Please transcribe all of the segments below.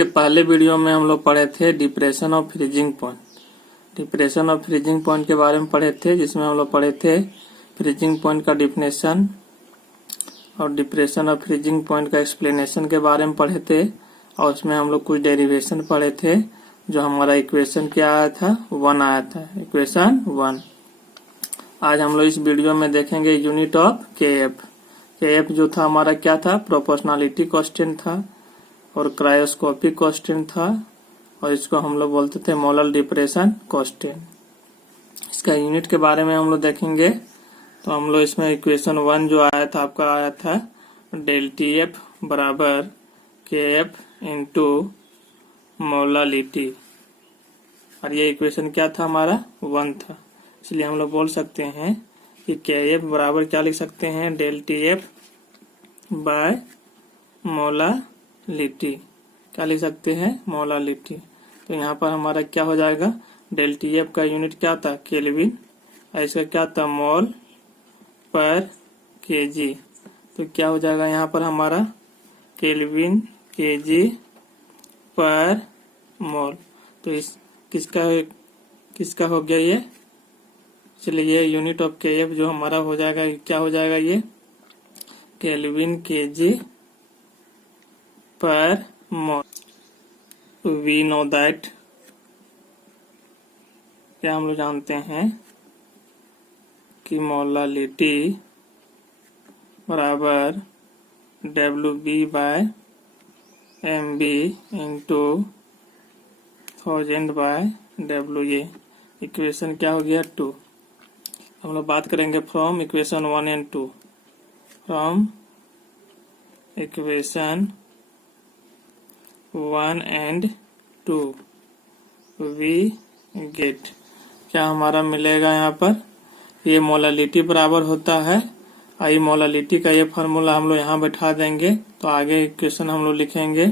इसके पहले वीडियो में हम लोग पढ़े थे depression of freezing point. Depression of freezing point के बारे में पढ़े थे, जिसमें हम लोग पढ़े थे फ्रीजिंग पॉइंट का डिफिनेशन और डिप्रेशन ऑफ फ्रीजिंग पॉइंट का एक्सप्लेनेशन के बारे में पढ़े थे। और उसमें हम लोग कुछ डेरिवेशन पढ़े थे। जो हमारा इक्वेशन क्या आया था, 1 आया था, इक्वेशन 1। आज हम लोग इस वीडियो में देखेंगे यूनिट ऑफ केएफ। केएफ जो था हमारा क्या था, प्रोपोर्शनलिटी कांस्टेंट था और क्रायोस्कोपिक कांस्टेंट था, और इसको हम लोग बोलते थे मोलर डिप्रेशन कांस्टेंट। इसका यूनिट के बारे में हम लोग देखेंगे। तो हम लोग इसमें इक्वेशन 1 जो आया था आपका आया था डेल टी एफ बराबर के एफ इंटू मोलालिटी, और ये इक्वेशन क्या था हमारा 1 था। इसलिए हम लोग बोल सकते हैं कि के एफ बराबर क्या लिख सकते हैं, delta T F by molality. क्या लिख सकते हैं, मोलालिटी। तो यहाँ पर हमारा क्या हो जाएगा, डेल टी एफ का यूनिट क्या था, केल्विन, और इसका क्या था, मोल पर केजी। तो क्या हो जाएगा यहाँ पर हमारा केल्विन केजी पर मोल। तो इस किसका हो गया ये, चलिए ये यूनिट ऑफ केएफ जो हमारा हो जाएगा, क्या हो जाएगा ये, केल्विन केजी पर मोल। वी नो दैट, क्या हम लोग जानते हैं कि मोलालिटी बराबर W by M B into 1000 by W A. Equation क्या हो गया 2। हम लोग बात करेंगे from equation 1 and 2। From equation 1 and 2 we get, क्या हमारा मिलेगा यहाँ पर, ये मोलालिटी बराबर होता है। आई मोलालिटी का ये फार्मूला हम लोग यहाँ बैठा देंगे, तो आगे इक्वेशन हम लोग लिखेंगे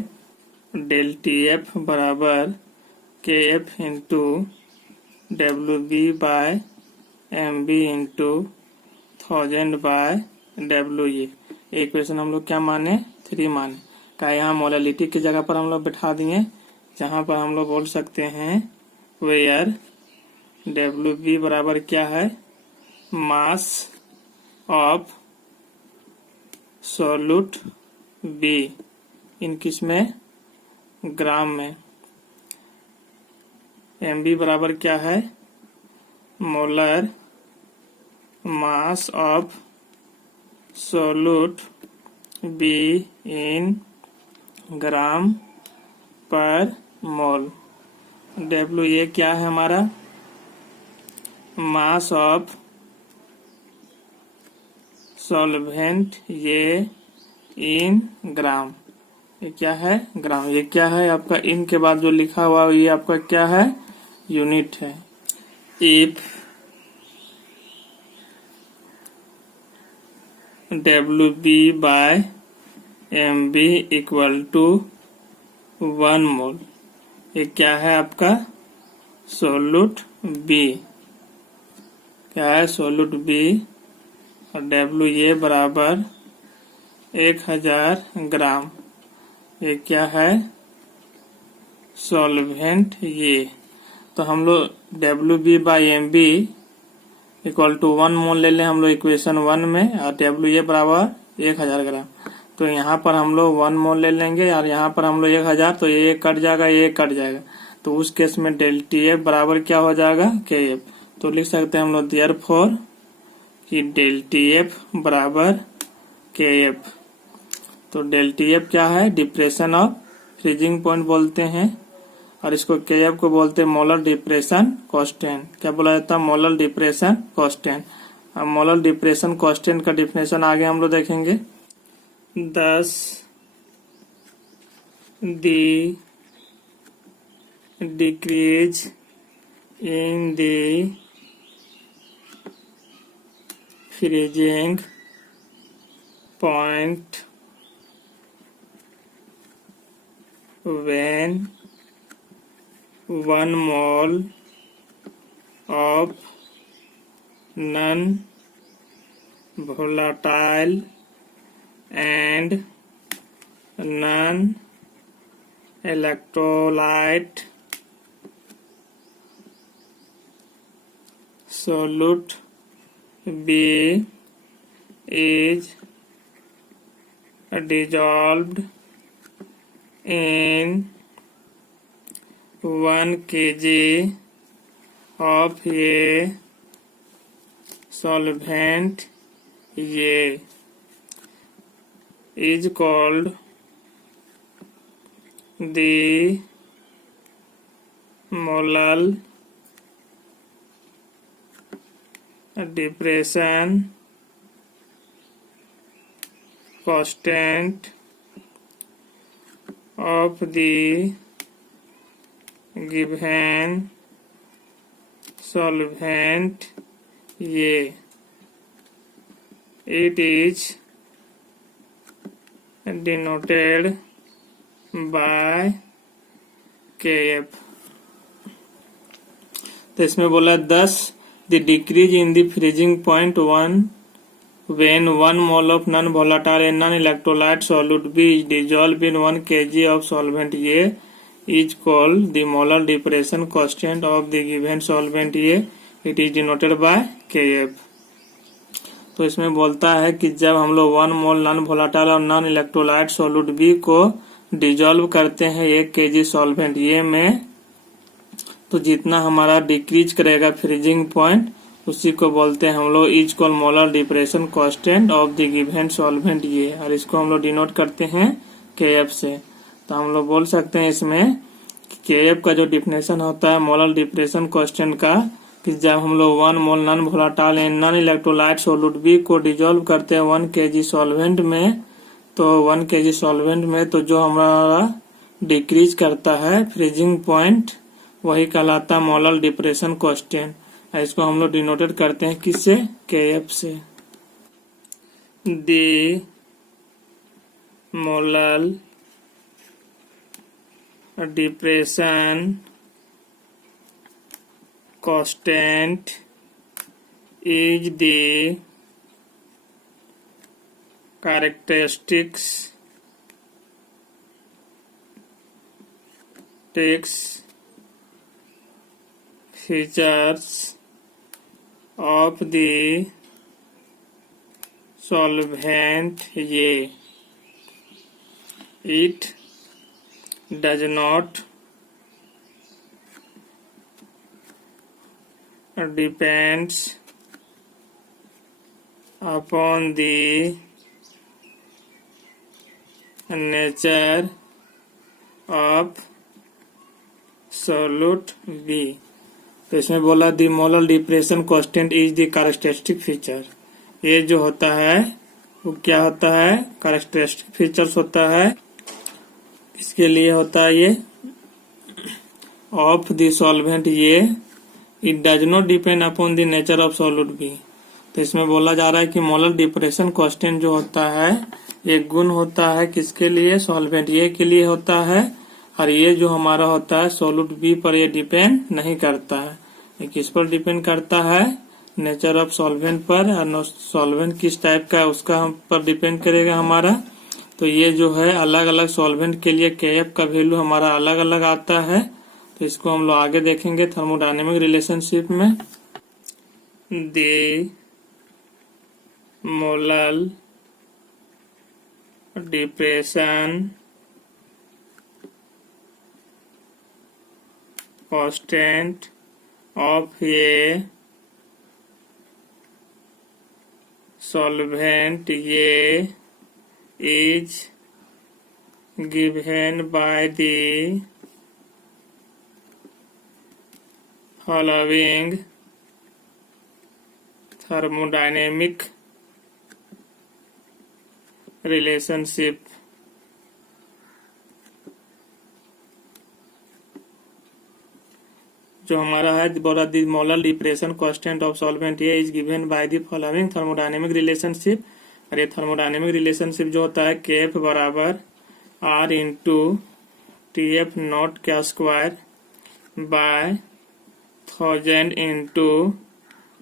डेल टी एफ बराबर K F into W B by M B into 1000 by W A. Equation हम लोग क्या माने, 3 माने। का यहाँ मोलालिटी की जगह पर हम लोग बैठा दिए, जहाँ पर हम लोग बोल सकते हैं वेयर डब्ल्यू बी बराबर क्या है, mass of solute B in किस में, ग्राम में। एम बी बराबर क्या है, molar mass of solute B in gram per mole. W A क्या है हमारा, मास ऑफ सॉल्वेंट ये इन ग्राम, ये क्या है, ग्राम। ये क्या है आपका, इन के बाद जो लिखा हुआ ये आपका क्या है, यूनिट है। If W B by M B equal to 1 mole, ये क्या है आपका सोल्यूट बी, क्या है सोल्यूट बी, और डब्ल्यू ए बराबर 1000 ग्राम, ये क्या है सॉल्वेंट ये। तो हम लोग W B by M B equal to 1 mole ले लें हम लोग इक्वेशन 1 में, और डब्ल्यू ए बराबर 1000 ग्राम। तो यहाँ पर हम लोग 1 मोल ले लेंगे और यहाँ पर हम लोग 1000, तो ये कट जाएगा, ये कट जाएगा। तो उस केस में डेल टी एफ बराबर क्या हो जाएगा, के एफ। तो लिख सकते हैं हम लोग देयरफॉर कि डेल टी एफ बराबर के एफ। तो डेल टी एफ क्या है, डिप्रेशन ऑफ फ्रीजिंग पॉइंट बोलते हैं, और इसको के एफ को बोलते हैं मोलर डिप्रेशन कांस्टेंट। क्या बोला जाता है, मोलर डिप्रेशन कांस्टेंट। अब मोलर डिप्रेशन कांस्टेंट का डिफिनेशन आगे हम लोग देखेंगे। Thus the decrease in the freezing point when 1 mole of non-volatile and non electrolyte solute B is dissolved in 1 kg of a solvent A is called the molar depression constant of the given solvent A. It is denoted by Kf. तो इसमें बोला 10 the decrease in the freezing point 1 when 1 mole of non-volatile and non-electrolyte solute B is dissolved in 1 kg of solvent A is called the molar depression constant of the given solvent A. It is denoted by Kf. तो इसमें बोलता है कि जब हम लोग 1 mole non volatile और non electrolyte solute B को डिजोल्व करते हैं 1 kg सॉल्वेंट ए में, तो जितना हमारा डिक्रीज करेगा फ्रीजिंग पॉइंट उसी को बोलते हैं हम लोग is called molar depression constant of the given solvent A, और इसको हम लोग डिनोट करते हैं केएफ से। तो हम लोग बोल सकते हैं इसमें केएफ का जो डिफिनेशन होता है मोलर डिप्रेशन कांस्टेंट का, कि जब हम लोग 1 mole non volatile and non electrolyte solute B को डिजोल्व करते हैं 1 kg सॉल्वेंट में, तो 1 kg सॉल्वेंट में तो जो हमारा डिक्रीज करता है फ्रीजिंग पॉइंट वही कहलाता मोलर डिप्रेशन कांस्टेंट। इसको हम लोग डिनोटेड करते हैं किससे, केएफ से। The molar depression constant is the characteristics features of the solvent A. It does not depends upon the nature of solute B. तो इसमें बोला the molar depression constant is the characteristic feature. ये जो होता है वो क्या होता है, कैरेक्टरिस्टिक फीचर्स होता है। इसके लिए होता है ये ऑफ द सॉल्वेंट ये it does not depend upon the nature of solute B. तो इसमें बोला जा रहा है कि मोलर डिप्रेशन कांस्टेंट जो होता है एक गुण होता है किसके लिए, सॉल्वेंट ए के लिए होता है, और ये जो हमारा होता है सॉल्यूट बी पर ये डिपेंड नहीं करता है। ये किस पर डिपेंड करता है, नेचर ऑफ सॉल्वेंट पर, और सॉल्वेंट किस टाइप का है उसका हम पर डिपेंड करेगा हमारा। तो ये जो है अलग अलग सॉल्वेंट के लिए केएफ का वैल्यू हमारा अलग अलग आता है। तो इसको हम लोग आगे देखेंगे थर्मोडायनेमिक रिलेशनशिप में। The molar depression constant of A solvent A is given by the following thermodynamic relationship. जो हमारा है बोला the molar depression constant of solvent A is given by the following thermodynamic relationship. और ये thermodynamic relationship जो होता है K F बराबर R into T F nought का square by 1000 into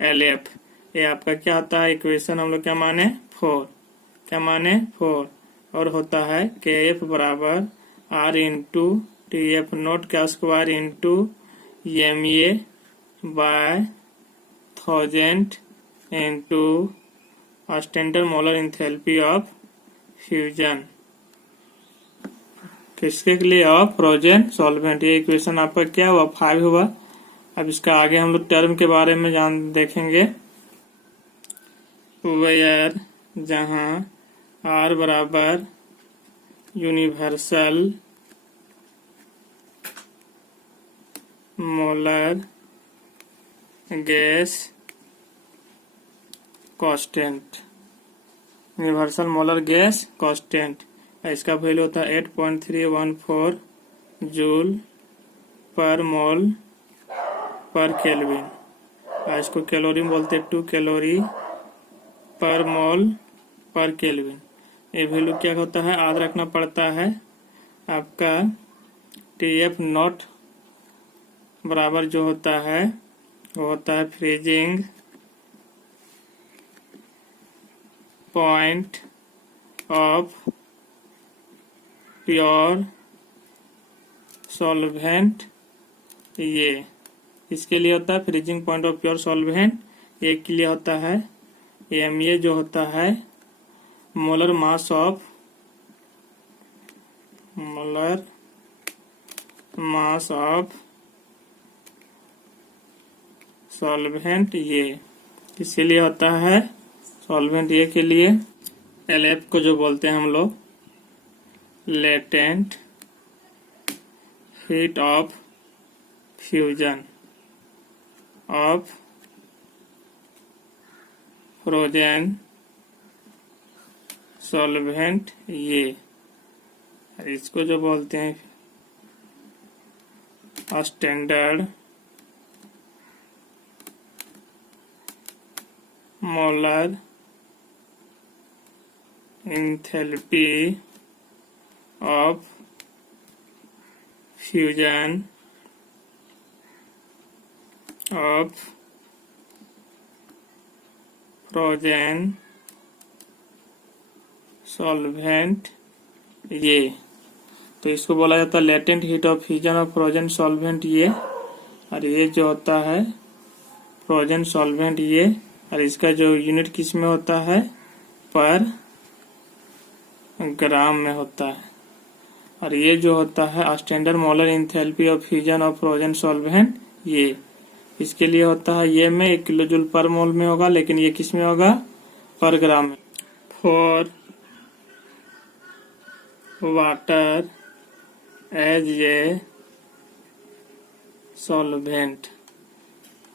L F. ये आपका क्या होता है इक्वेशन हम लोग क्या माने 4, क्या माने 4, और होता है के एफ बराबर आर इंटू TF नॉट का square into MA by 1000 into standard molar enthalpy of fusion. किसके लिए? Of frozen solvent. ये इक्वेशन आपका क्या हुआ? 5 हुआ। अब इसका आगे हम लोग टर्म के बारे में देखेंगे। वेयर जहां R बराबर universal molar gas constant, universal molar gas constant, इसका वैल्यू होता है 8.314 जूल पर मोल पर केल्विन। इसको कैलोरी बोलते हैं, 2 कैलोरी पर मोल पर केल्विन। ये वैल्यू क्या होता है? याद रखना पड़ता है आपका TF नॉट बराबर जो होता है वो होता है freezing point of pure solvent. ये इसके लिए होता है freezing point of pure solvent. ये के लिए होता है MA जो होता है मोलर मास ऑफ सॉल्वेंट। ये इसीलिए होता है सॉल्वेंट ये के लिए। LF को जो बोलते हैं हम लोग latent heat of fusion of frozen solvent. ये इसको जो बोलते हैं standard molar enthalpy of fusion of frozen solvent. ये तो इसको बोला जाता है latent heat of fusion of frozen solvent. ये और ये जो होता है फ्रोजन सॉल्वेंट ये, और इसका जो यूनिट किस में होता है? पर ग्राम में होता है। और ये जो होता है standard molar enthalpy of fusion of frozen solvent. ये इसके लिए होता है ये में 1 किलो जूल पर मोल में होगा, लेकिन ये किस में होगा? पर ग्राम में। For water as a solvent,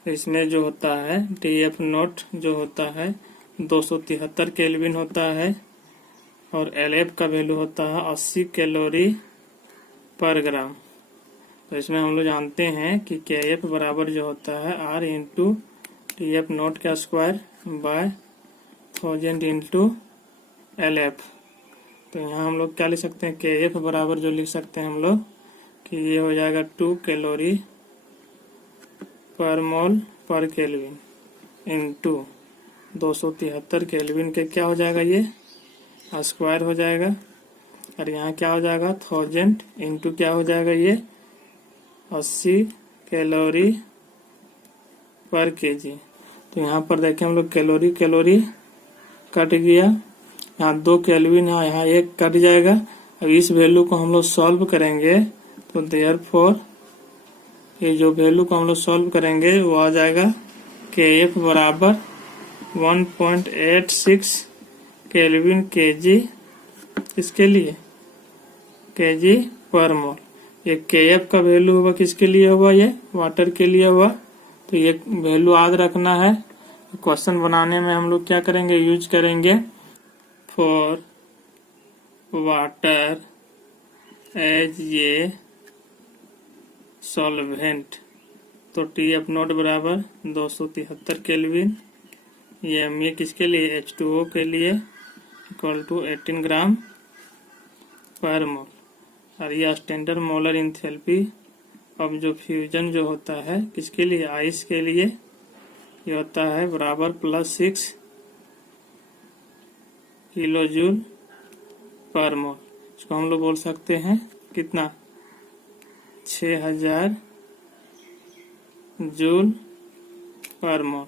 इसमें जो होता है TF नॉट जो होता है 273 केल्विन होता है, और LF का वैल्यू होता है 80 कैलोरी पर ग्राम। तो इसमें हम लोग जानते हैं कि KF बराबर जो होता है R इंटू TF नॉट का स्क्वायर बाय 1000 इंटू LF। तो यहाँ हम लोग क्या लिख सकते हैं? KF बराबर जो लिख सकते हैं हम लोग कि ये हो जाएगा 2 कैलोरी पर मोल पर केल्विन इंटू 273 केल्विन के क्या हो जाएगा? ये स्क्वायर हो जाएगा। और यहाँ क्या हो जाएगा? 1000 इंटू क्या हो जाएगा? ये 80 कैलोरी पर केजी। तो यहाँ पर देखें हम लोग कैलोरी कट गया, यहाँ 2 केल्विन है, यहाँ 1 कट जाएगा। अब इस वैल्यू को हम लोग सॉल्व करेंगे तो देयरफॉर ये जो वैल्यू को हम लोग सॉल्व करेंगे वो आ जाएगा KF बराबर 1.86 केल्विन केजी, इसके लिए केजी पर मोल। ये KF का वैल्यू होगा किसके लिए होगा? ये वाटर के लिए होगा। तो ये वैल्यू याद रखना है। क्वेश्चन बनाने में हम लोग क्या करेंगे? यूज करेंगे for water as a solvent. तो TF नॉट बराबर 273 केल्विन, ये MA किसके लिए? H2O के लिए इक्वल टू 18 ग्राम पर मोल। और ये स्टैंडर्ड मोलर इंथैल्पी अब जो फ्यूजन जो होता है किसके लिए? आइस के लिए ये होता है बराबर +6 किलो जूल पर मोल। इसको हम लोग बोल सकते हैं कितना 6000 जूल पर मोल।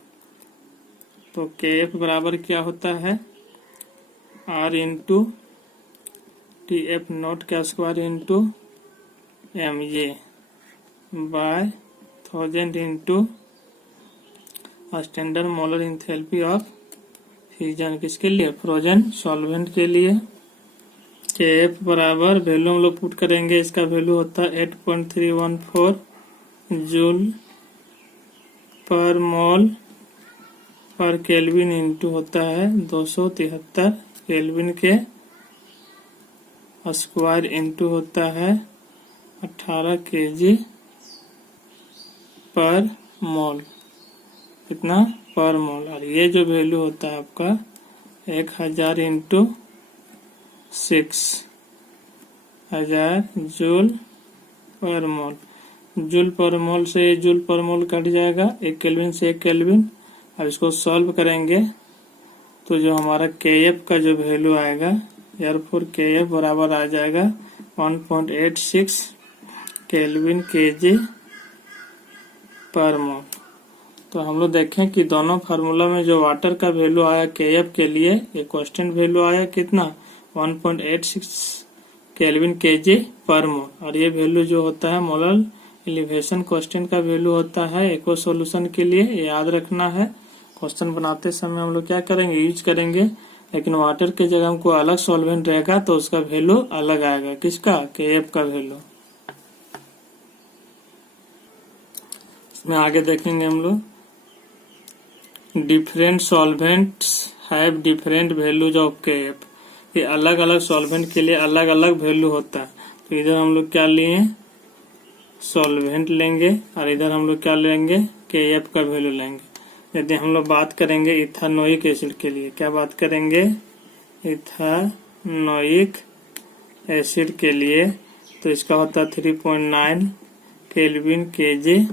तो KF बराबर क्या होता है R इंटू TF नॉट का स्क्वायर इंटू M, ये by 1000 into standard molar enthalpy of fusion. किसके लिए? फ्रोजन सॉल्वेंट के लिए। KF बराबर वैल्यू हम लोग पुट करेंगे, इसका वैल्यू होता है 8.314 जूल पर मोल पर केल्विन इंटू होता है 273 केल्विन के स्क्वायर इंटू होता है 18 kg पर मोल। कितना? पर मोल। और ये जो वैल्यू होता है आपका 1000 इंटू 6000 जूल पर मोल। जूल पर मोल से ये जूल पर मोल कट जाएगा, 1 केल्विन से 1 केल्विन। अब इसको सॉल्व करेंगे तो जो हमारा KF का जो वैल्यू आएगा, therefore KF बराबर आ जाएगा 1.86 केल्विन kg पर मोल। तो हम लोग देखें कि दोनों फार्मूला में जो वाटर का वैल्यू आया KF के लिए, ये कांस्टेंट वैल्यू आया कितना 1.86 केल्विन kg पर मोल। और ये वैल्यू जो होता है मोलर एलिवेशन कांस्टेंट का वैल्यू होता है एक्वा सॉल्यूशन के लिए, ये याद रखना है। क्वेश्चन बनाते समय हम लोग क्या करेंगे, यूज करेंगे, लेकिन वाटर के जगह हमको अलग सॉल्वेंट रहेगा तो उसका वैल्यू अलग आएगा। किसका? KF का वैल्यू। इसमें आगे देखेंगे हम लोग, different solvents have different values of KF। ये अलग अलग सॉल्वेंट के लिए अलग अलग वैल्यू होता है। तो इधर हम लोग क्या लिए, सॉल्वेंट लेंगे, और इधर हम लोग क्या लेंगे, KF का वैल्यू लेंगे। यदि हम लोग बात करेंगे इथानोइक एसिड के लिए, क्या बात करेंगे, इथानोइक एसिड के लिए, तो इसका होता है 3.9 केल्विन kg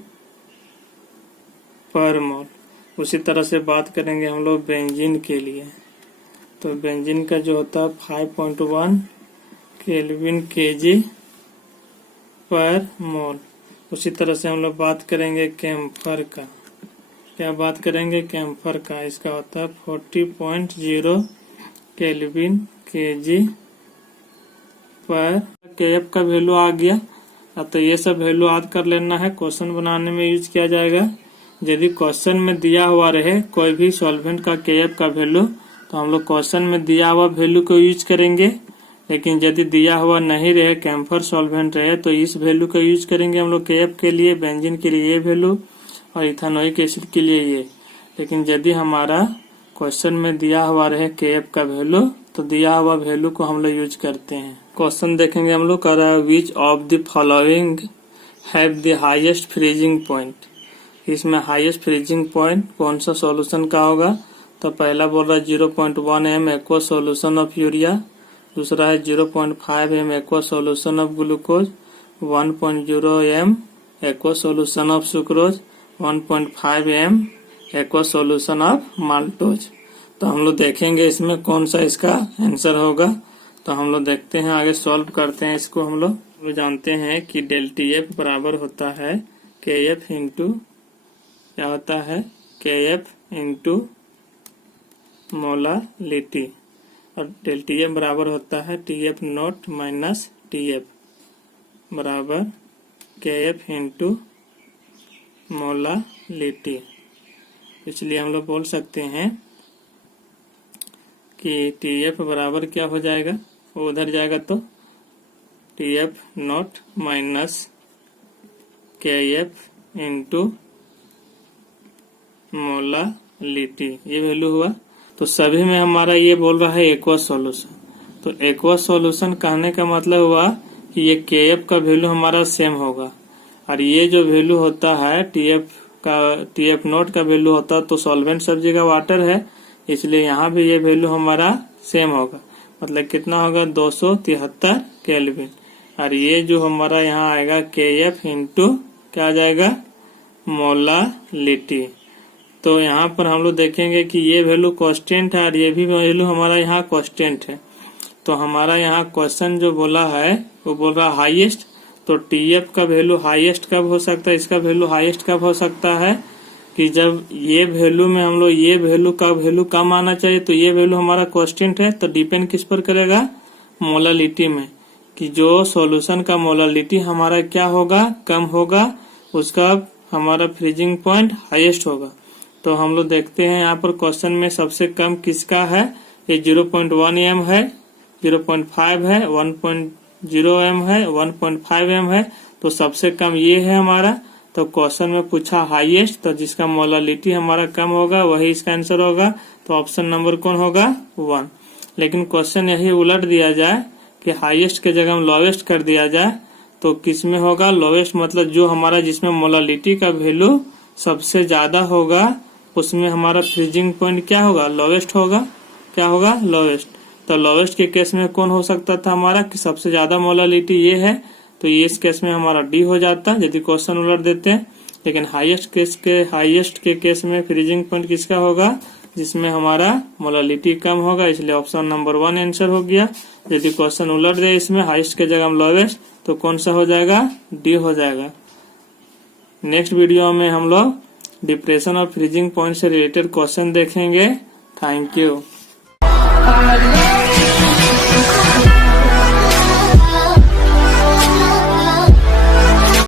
पर मोल। उसी तरह से बात करेंगे हम लोग बेंजीन के लिए, तो बेंजीन का जो होता है 5.1 केल्विन kg पर मोल। उसी तरह से हम लोग बात करेंगे कैम्फर का, क्या बात करेंगे, कैम्फर का, इसका होता है 40.0 केल्विन kg पर। KF का वैल्यू आ गया। तो ये सब वैल्यू याद कर लेना है, क्वेश्चन बनाने में यूज किया जाएगा। यदि क्वेश्चन में दिया हुआ रहे कोई भी सॉल्वेंट का KF का वैल्यू, तो हम लोग क्वेश्चन में दिया हुआ वैल्यू को यूज करेंगे। लेकिन यदि दिया हुआ नहीं रहे, कैम्फर सॉल्वेंट रहे, तो इस वैल्यू का यूज करेंगे हम लोग KF के लिए, बेंजीन के लिए ये वैल्यू, और इथानोइक एसिड के लिए ये। लेकिन यदि हमारा क्वेश्चन में दिया हुआ रहे KF का वैल्यू, तो दिया हुआ वैल्यू को हम लोग यूज करते हैं। क्वेश्चन देखेंगे हम लोग, कर रहा है which of the following have the highest freezing point. इसमें हाईएस्ट फ्रीजिंग पॉइंट कौन सा सॉल्यूशन का होगा, तो पहला बोल रहा है 0.1 m aqua solution of urea, दूसरा है 0.5 m aqua solution of glucose, 1.0 m aqua solution of sucrose, 1.5 m aqua solution of maltose. तो हम लोग देखेंगे इसमें कौन सा इसका आंसर होगा। तो हम लोग देखते हैं, आगे सॉल्व करते हैं इसको। हम लोग जानते हैं कि ΔTF बराबर होता है KF इंटू, क्या होता है, KF इंटू मोलालिटी, और ΔTF बराबर होता है TF नॉट माइनस TF बराबर KF इंटू मोलालिटी। इसलिए हम लोग बोल सकते हैं कि TF बराबर क्या हो जाएगा, वो उधर जाएगा तो TF not minus KF into molality, ये वैल्यू हुआ। तो सभी में हमारा ये बोल रहा है एक्वा सॉल्यूशन। तो एक्वा सॉल्यूशन कहने का मतलब हुआ कि ये KF का वैल्यू हमारा सेम होगा, और ये जो वैल्यू होता है TF नॉट का वैल्यू होता है, तो सॉल्वेंट सब जगह वाटर है, इसलिए यहाँ भी ये वैल्यू हमारा सेम होगा। मतलब कितना होगा, 273 केल्विन। और ये जो हमारा यहाँ आएगा KF इंटू क्या आ जाएगा, मोलालिटी। तो यहाँ पर हम लोग देखेंगे कि ये वैल्यू कांस्टेंट है और ये भी वैल्यू हमारा यहाँ कांस्टेंट है। तो हमारा यहाँ क्वेश्चन जो बोला है वो बोल रहा हाईएस्ट, तो टीएफ का वैल्यू हाईएस्ट कब हो सकता है, इसका वैल्यू हाईएस्ट कब हो सकता है कि जब ये वैल्यू में हम लोग ये वैल्यू का वैल्यू कम आना चाहिए। तो ये वैल्यू हमारा कांस्टेंट है, तो डिपेंड किस पर करेगा, मोलालिटी में, कि जो सॉल्यूशन का मोलालिटी हमारा क्या होगा, कम होगा, उसका हमारा फ्रीजिंग पॉइंट हाईएस्ट होगा। तो हम लोग देखते हैं यहाँ पर क्वेश्चन में सबसे कम किसका है, ये 0.1 m है, 0.5 है, 1.0 m है, 1.5 m है, तो सबसे कम ये है हमारा। तो क्वेश्चन में पूछा हाईएस्ट, तो जिसका मोलालिटी हमारा कम होगा वही इसका आंसर होगा। तो ऑप्शन नंबर कौन होगा, 1। लेकिन क्वेश्चन यही उलट दिया जाए कि हाईएस्ट के जगह लोवेस्ट कर दिया जाए, तो किस में होगा, लोवेस्ट मतलब जो हमारा जिसमें मोलालिटी का वैल्यू सबसे ज्यादा होगा उसमें हमारा फ्रीजिंग पॉइंट क्या होगा, लोवेस्ट होगा। क्या होगा, लोवेस्ट। तो लोवेस्ट के केस में कौन हो सकता था हमारा, कि सबसे ज्यादा मोलालिटी ये है, तो ये इस केस में हमारा डी हो जाता यदि क्वेश्चन उलट देते हैं। लेकिन हाईएस्ट के केस में फ्रीजिंग पॉइंट किसका होगा, जिसमें हमारा मोलालिटी कम होगा, इसलिए ऑप्शन नंबर 1 आंसर हो गया। यदि क्वेश्चन उलट दे इसमें हाईएस्ट के जगह लोवेस्ट, तो कौन सा हो जाएगा, डी हो जाएगा। नेक्स्ट वीडियो में हम लोग डिप्रेशन और फ्रीजिंग पॉइंट से रिलेटेड क्वेश्चन देखेंगे। Thank you.